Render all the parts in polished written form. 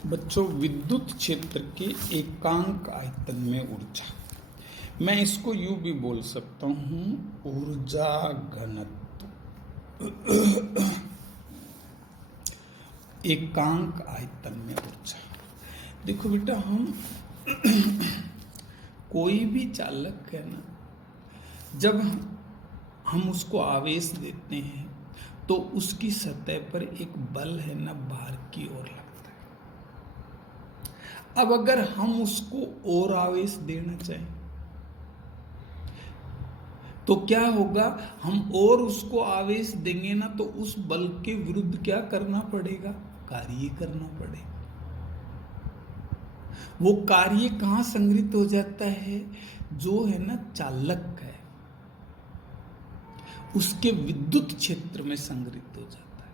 बच्चों, विद्युत क्षेत्र के एकांक आयतन में ऊर्जा, मैं इसको यूं भी बोल सकता हूं, ऊर्जा घनत्व। एकांक आयतन में ऊर्जा। देखो बेटा, हम कोई भी चालक है ना, जब हम उसको आवेश देते हैं तो उसकी सतह पर एक बल है ना, भार की ओर लगता है। अब अगर हम उसको और आवेश देना चाहें तो क्या होगा? हम और उसको आवेश देंगे ना तो उस बल के विरुद्ध क्या करना पड़ेगा? कार्य करना पड़ेगा। वो कार्य कहां संग्रहित हो जाता है? जो है ना चालक है, उसके विद्युत क्षेत्र में संग्रहित हो जाता है।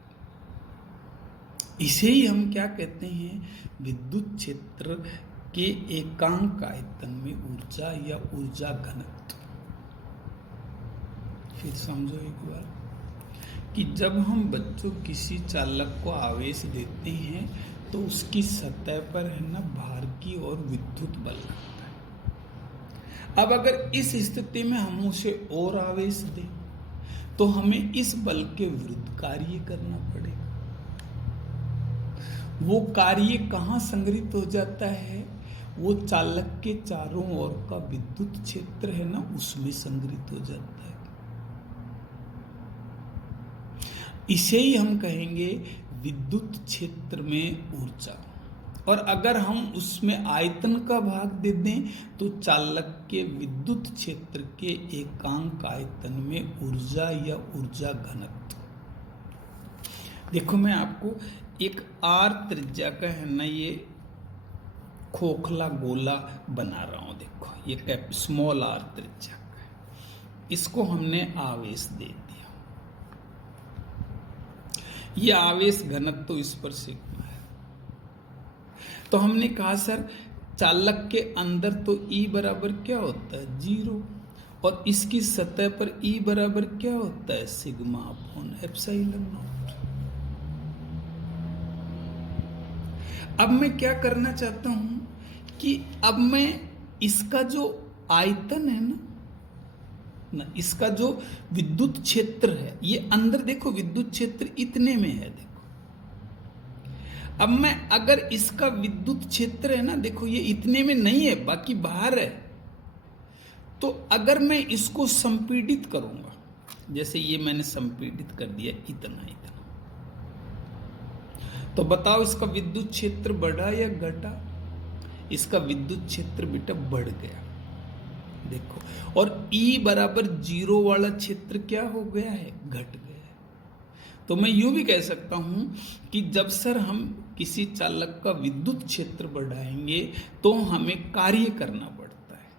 इसे ही हम क्या कहते हैं? विद्युत क्षेत्र के एकांक आयतन में ऊर्जा या ऊर्जा घनत्व। फिर समझो एक बार कि जब हम बच्चों किसी चालक को आवेश देते हैं तो उसकी सतह पर है ना भार की और विद्युत बल लगता है। अब अगर इस स्थिति में हम उसे और आवेश दें तो हमें इस बल के विरुद्ध कार्य करना पड़ेगा। वो कार्य कहां संग्रहित हो जाता है? वो चालक के चारों ओर का विद्युत क्षेत्र है ना, उसमें संग्रहित हो जाता है। इसे ही हम कहेंगे विद्युत क्षेत्र में ऊर्जा। और अगर हम उसमें आयतन का भाग दे दें तो चालक के विद्युत क्षेत्र के एकांक आयतन में ऊर्जा या ऊर्जा घनत्व। देखो, मैं आपको एक आर त्रिज्या का है ना ये खोखला गोला बना रहा हूं। देखो, ये स्मॉल आर त्रिज्या का है। इसको हमने आवेश दे दिया। ये आवेश घनत्व तो इस पर सिग्मा है। तो हमने कहा सर, चालक के अंदर तो E बराबर क्या होता है? 0। और इसकी सतह पर E बराबर क्या होता है? Sigma upon epsilon not. अब मैं क्या करना चाहता हूं कि अब मैं इसका जो आयतन है ना, इसका जो विद्युत क्षेत्र है, ये अंदर देखो विद्युत क्षेत्र इतने में है। देखो, अब मैं अगर इसका विद्युत क्षेत्र है ना, देखो ये इतने में नहीं है, बाकी बाहर है। तो अगर मैं इसको संपीड़ित करूंगा, जैसे ये मैंने संपीड़ित कर दिया इतना, तो बताओ इसका विद्युत क्षेत्र बढ़ा या घटा? इसका विद्युत क्षेत्र बेटा बढ़ गया। देखो, और E बराबर 0 वाला क्षेत्र क्या हो गया है? घट गया है। तो मैं यूं भी कह सकता हूं कि जब सर हम किसी चालक का विद्युत क्षेत्र बढ़ाएंगे तो हमें कार्य करना पड़ता है।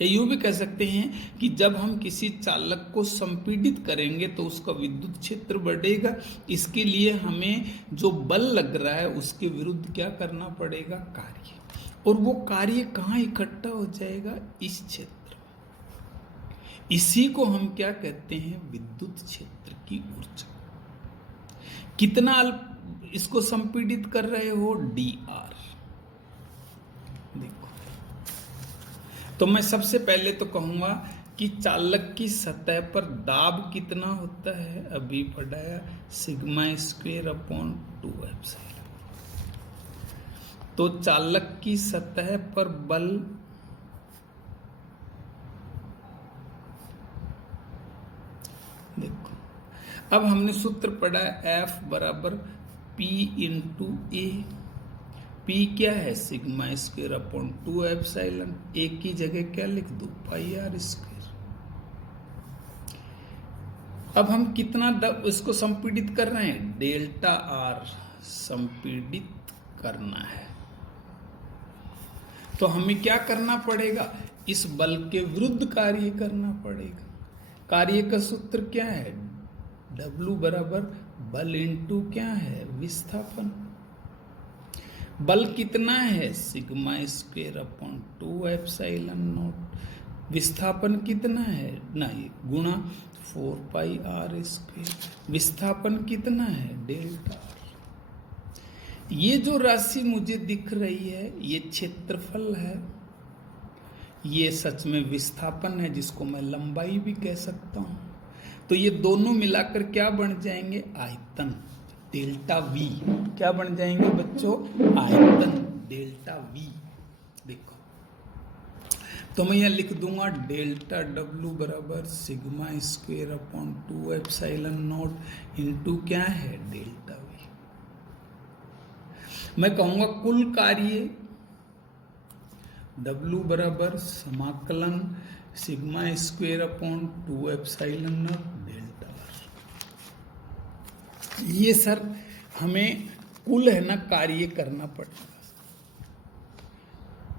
या यूं भी कह सकते हैं कि जब हम किसी चालक को संपीड़ित करेंगे तो उसका विद्युत क्षेत्र बढ़ेगा। इसके लिए हमें जो बल लग रहा है उसके विरुद्ध क्या करना पड़ेगा? कार्य। और वो कार्य कहाँ इकट्ठा हो जाएगा? इस क्षेत्र में। इसी को हम क्या कहते हैं? विद्युत क्षेत्र की ऊर्जा। कितना इसको संपीड़ित कर रहे हो? dr। देखो, तो मैं सबसे पहले तो कहूंगा कि चालक की सतह पर दाब कितना होता है? अभी पढ़ाया, सिग्मा स्क्वायर अपॉन 2 एप्सिलॉन। तो चालक की सतह पर बल देखो, अब हमने सूत्र पढ़ा है F बराबर P इंटू ए। P क्या है? Sigma square upon 2 epsilon. A की जगह क्या लिख दो? Pi are square. अब हम कितना इसको संपीड़ित कर रहे हैं? डेल्टा आर संपीड़ित करना है। तो हमें क्या करना पड़ेगा? इस बल के विरुद्ध कार्य करना पड़ेगा। कार्य का सूत्र क्या है? W बराबर बल इंटू क्या है? विस्थापन। बल कितना है? Sigma square upon 2 epsilon not. विस्थापन कितना है? नहीं, गुणा 4 पाई आर स्क्वायर। विस्थापन कितना है? Delta R. ये जो राशि मुझे दिख रही है ये क्षेत्रफल है, ये सच में विस्थापन है जिसको मैं लंबाई भी कह सकता हूं। तो ये दोनों मिलाकर क्या बन जाएंगे? आयतन, डेल्टा वी। क्या बन जाएंगे बच्चों? आयतन, डेल्टा वी। देखो तो मैं यहां लिख दूंगा डेल्टा डब्ल्यू बराबर sigma square upon 2 epsilon not into क्या है? Delta we. मैं कहूंगा कुल कार्य W बराबर समाकलन sigma square upon 2 epsilon not delta R. ये सर हमें कुल है ना कार्य करना पड़ेगा,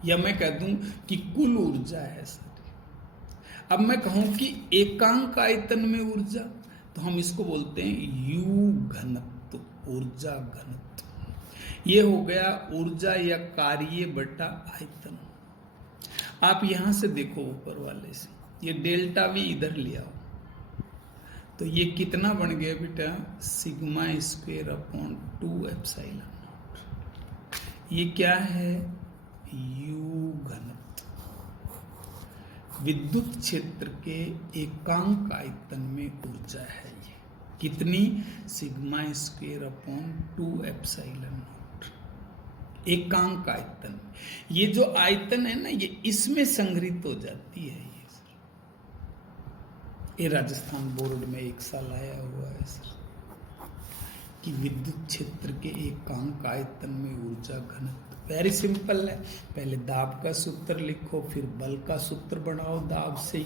या मैं कह दूं कि कुल ऊर्जा है सर। अब मैं कहूं कि एकांक आयतन में ऊर्जा, तो हम इसको बोलते हैं U घनत्व, ऊर्जा घनत्व। ये हो गया ऊर्जा या कार्य बटा आयतन। आप यहां से देखो ऊपर वाले से, ये डेल्टा वी इधर ले आओ, तो ये कितना बन गया बेटा? Sigma square upon 2 epsilon not. ये क्या है? यू घनत्व। विद्युत क्षेत्र के एकांक आयतन में ऊर्जा है ये कितनी? Sigma square upon 2 epsilon not. एकांक आयतन, ये जो आयतन है ना ये इसमें संग्रहित हो जाती है। ये राजस्थान बोर्ड में एक साल आया हुआ है सर कि विद्युत क्षेत्र के एकांक आयतन में ऊर्जा घनत्व। वेरी सिंपल है, पहले दाब का सूत्र लिखो, फिर बल का सूत्र बनाओ दाब से ही,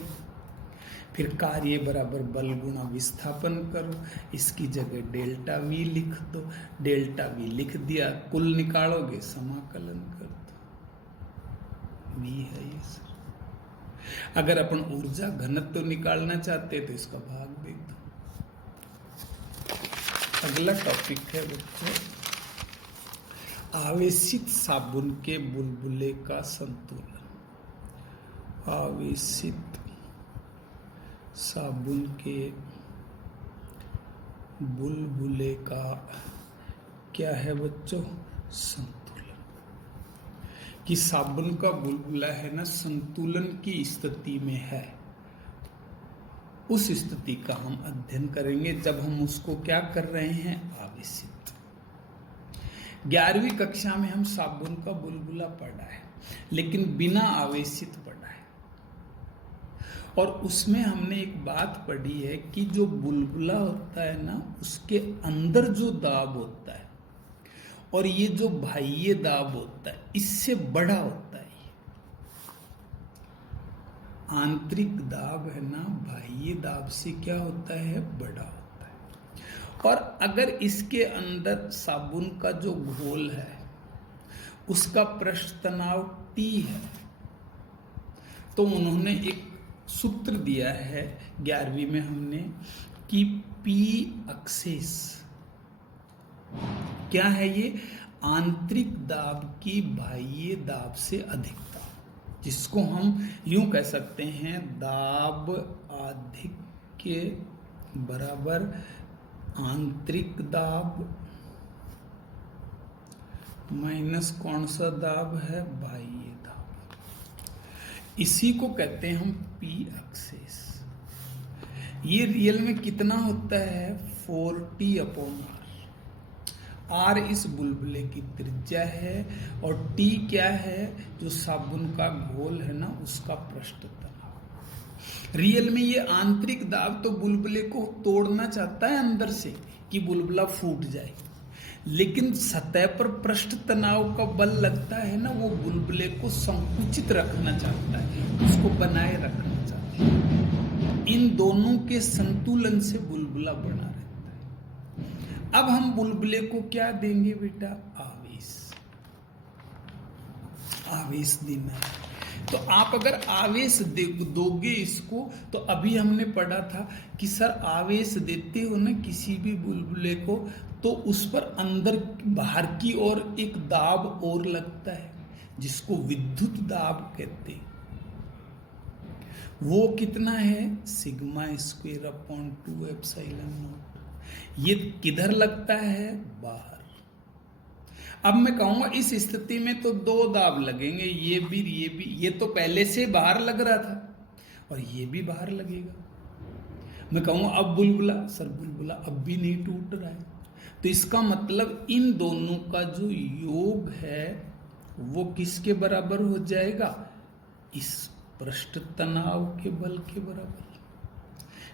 फिर कार्य बराबर बल गुणा विस्थापन करो, इसकी जगह डेल्टा वी लिख दो, डेल्टा वी लिख दिया, कुल निकालोगे समाकलन कर दो, वी है ये सर। अगर अपन ऊर्जा घनत्व तो निकालना चाहते तो इसका भाग दे दो। अगला टॉपिक है बच्चों आवेशित साबुन के बुलबुले का संतुलन। आवेशित साबुन के बुलबुले का क्या है बच्चों? संतुलन। कि साबुन का बुलबुला है ना संतुलन की स्थिति में है, उस स्थिति का हम अध्ययन करेंगे जब हम उसको क्या कर रहे हैं? आवेशित। 11वीं कक्षा में हम साबुन का बुलबुला पढ़ा है, लेकिन बिना आवेशित पढ़ा है। और उसमें हमने एक बात पढ़ी है कि जो बुलबुला होता है ना उसके अंदर जो दाब होता है और ये जो बाह्य दाब होता है इससे बड़ा होता है। आंतरिक दाब है ना बाह्य दाब से क्या होता है? बड़ा होता है। और अगर इसके अंदर साबुन का जो घोल है उसका पृष्ठ तनाव T है, तो उन्होंने एक सूत्र दिया है 11वीं में हमने कि P एक्सेस क्या है? ये आंतरिक दाब की बाह्य दाब से अधिकता, जिसको हम यूं कह सकते हैं दाब आधिक्य बराबर आंतरिक दाब माइनस कौन सा दाब है? बाह्य दाब। इसी को कहते हैं हम P एक्सेस। ये रियल में कितना होता है? 40/R। R इस बुलबुले की त्रिज्या है और T क्या है? जो साबुन का घोल है ना उसका पृष्ठ तनाव। रियल में ये आंतरिक दाब तो बुलबुले को तोड़ना चाहता है अंदर से कि बुलबुला फूट जाए, लेकिन सतह पर पृष्ठ तनाव का बल लगता है ना, वो बुलबुले को संकुचित रखना चाहता है, उसको बनाए रखना चाहता है। इन दोनों के संतुलन से बुलबुला बना रहता है। अब हम बुलबुले को क्या देंगे बेटा? आवेश। आवेश देना है। तो आप अगर आवेश दोगे इसको, तो अभी हमने पढ़ा था कि सर आवेश देते हो ना किसी भी बुलबुले को, तो उस पर अंदर बाहर की ओर एक दाब और लगता है जिसको विद्युत दाब कहते हैं। वो कितना है? Sigma square upon 2 epsilon not. ये किधर लगता है? बाहर। अब मैं कहूंगा इस स्थिति में तो दो दाब लगेंगे, ये भी ये भी। ये तो पहले से बाहर लग रहा था और ये भी बाहर लगेगा। मैं कहूंगा अब बुलबुला, सर बुलबुला अब भी नहीं टूट रहा है। तो इसका मतलब इन दोनों का जो योग है वो किसके बराबर हो जाएगा? इस पृष्ठ तनाव के बल के बराबर।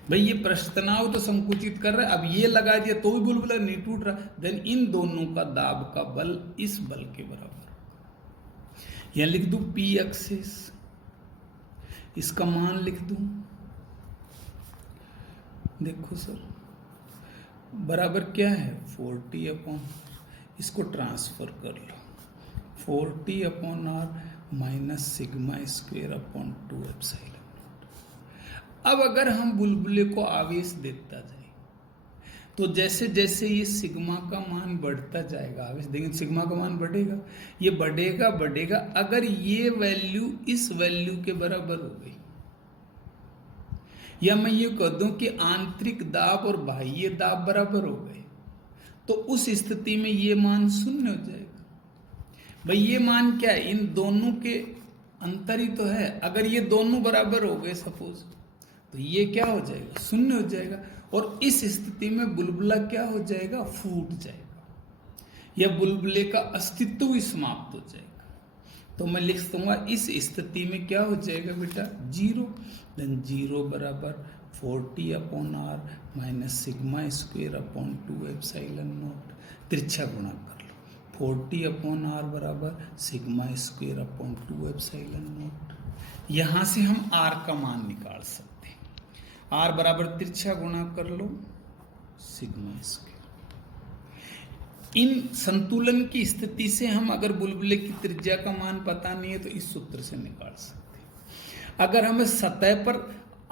भाई ये पृष्ठ तनाव तो संकुचित कर रहा है, अब ये लगा दिया तो भी बुलबुला नहीं टूट रहा, देन इन दोनों का दाब का बल इस बल के बराबर। यहां लिख दूं पी एक्सिस, इसका मान लिख दूं, देखो सर बराबर क्या है 40 अपॉन, इसको ट्रांसफर कर लो 40 upon R minus sigma square upon 2 epsilon. अब अगर हम बुलबुले को आवेश देता जाए तो जैसे जैसे ये सिग्मा का मान बढ़ता जाएगा, आवेश देंगे सिग्मा का मान बढ़ेगा, ये बढ़ेगा बढ़ेगा। अगर ये वैल्यू इस वैल्यू के बराबर हो गई, या मैं ये कह दूं कि आंतरिक दाब और बाह्य दाब बराबर हो गए, तो उस स्थिति में ये मान शून्य हो जाएगा। भाई ये मान क्या है? इन दोनों के अंतर ही तो है। अगर ये दोनों बराबर हो गए सपोज, तो ये क्या हो जाएगा? शून्य हो जाएगा। और इस स्थिति में बुलबुला क्या हो जाएगा? फूट जाएगा, या बुलबुले का अस्तित्व ही समाप्त हो जाएगा। तो मैं लिख दूंगा इस स्थिति में क्या हो जाएगा बेटा? 0। देन 0 बराबर 40 upon R minus sigma square upon 2 epsilon naught. तिरछा गुणा कर लो, 40 अपॉन आर बराबर sigma square upon 2 epsilon naught. यहां से हम आर का मान निकाल सकते हैं। आर बराबर तिरछा गुणा कर लो सिग्मा स्क्वायर। इन संतुलन की स्थिति से हम अगर बुलबुले की त्रिज्या का मान पता नहीं है तो इस सूत्र से निकाल सकते हैं। अगर हमें सतह पर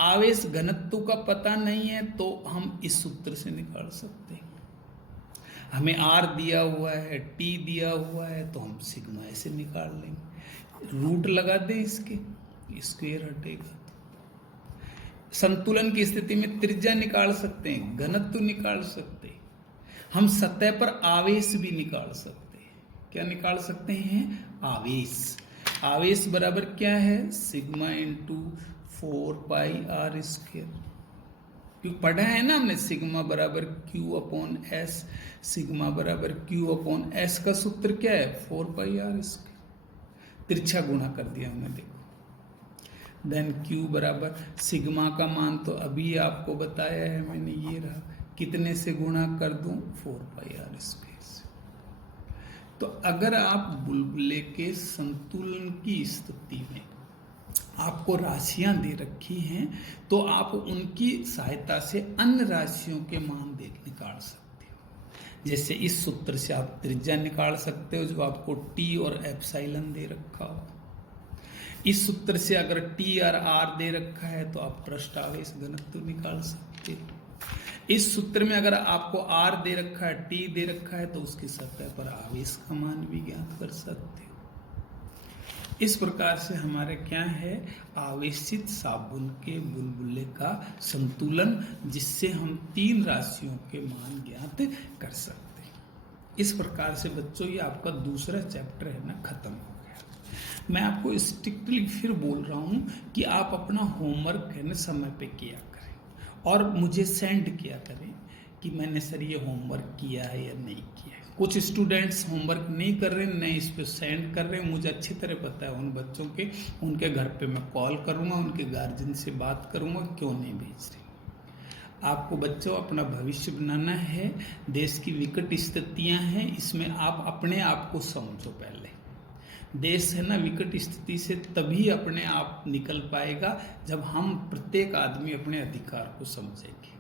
आवेश घनत्व का पता नहीं है तो हम इस सूत्र से निकाल सकते हैं। हमें आर दिया हुआ है, टी दिया हुआ है, तो हम सिग्मा ऐसे निकाल लेंगे। रूट लगा दें इसके, स्क्वायर हटेगा। संतुलन की स्थिति में त्रिज्या निकाल सकते हैं, घनत्व निकाल सकते हैं, हम सतह पर आवेश भी निकाल सकते हैं। क्या निकाल सकते हैं? आवेश। आवेश बराबर क्या है? Sigma into 4 pi are square. क्योंकि पढ़ा है ना हमने, सिग्मा बराबर क्यू अपॉन एस, सिग्मा बराबर क्यू अपॉन एस का सूत्र क्या है? 4 पाई आर स्क्वायर। तिरछा गुणा कर दिया हमने, देखो। देन Q बराबर सिग्मा का मान तो अभी आपको बताया है मैंने, ये रहा। कितने से गुणा कर दूं? 4 पाई आर स्क्वायर से। तो अगर आप बुलबुले के संतुलन की स्थिति में आपको राशियां दे रखी हैं तो आप उनकी सहायता से अन्य राशियों के मान निकाल सकते हो। जैसे इस सूत्र से आप त्रिज्या निकाल सकते हो जो आपको T और एप्सिलॉन दे रखा हो। इस सूत्र से अगर टी और आर दे रखा है तो आप पृष्ठ आवेश घनत्व निकाल सकते हो। इस सूत्र में अगर आपको आर दे रखा है, टी दे रखा है, तो उसकी सतह पर आवेश का मान भी ज्ञात कर सकते हो। इस प्रकार से हमारे क्या है? आवेशित साबुन के बुलबुले का संतुलन, जिससे हम 3 राशियों के मान ज्ञात कर सकते हैं। इस प्रकार से बच्चों ये आपका दूसरा चैप्टर है ना, खत्म हो। मैं आपको स्ट्रिक्टली फिर बोल रहा हूं कि आप अपना होमवर्क है ना समय पे किया करें और मुझे सेंड किया करें कि मैंने सर ये होमवर्क किया है या नहीं किया है। कुछ स्टूडेंट्स होमवर्क नहीं कर रहे, नहीं इस पे सेंड कर रहे हैं। मुझे अच्छी तरह पता है उन बच्चों के, उनके घर पे मैं कॉल करूंगा, उनके गार्जियन से बात करूंगा क्यों नहीं भेज रहे। आपको बच्चों अपना भविष्य बनाना है, देश की विकट स्थितियां हैं, इसमें आप अपने आप को समझो। पहले देश है ना विकट स्थिति से तभी अपने आप निकल पाएगा जब हम प्रत्येक आदमी अपने अधिकार को समझेंगे।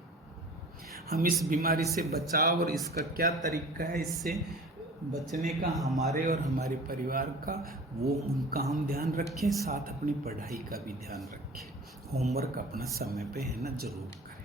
हम इस बीमारी से बचाव और इसका क्या तरीका है, इससे बचने का हमारे और हमारे परिवार का, वो उनका हम ध्यान रखें, साथ अपनी पढ़ाई का भी ध्यान रखें। होमवर्क अपना समय पे है ना जरूर करें।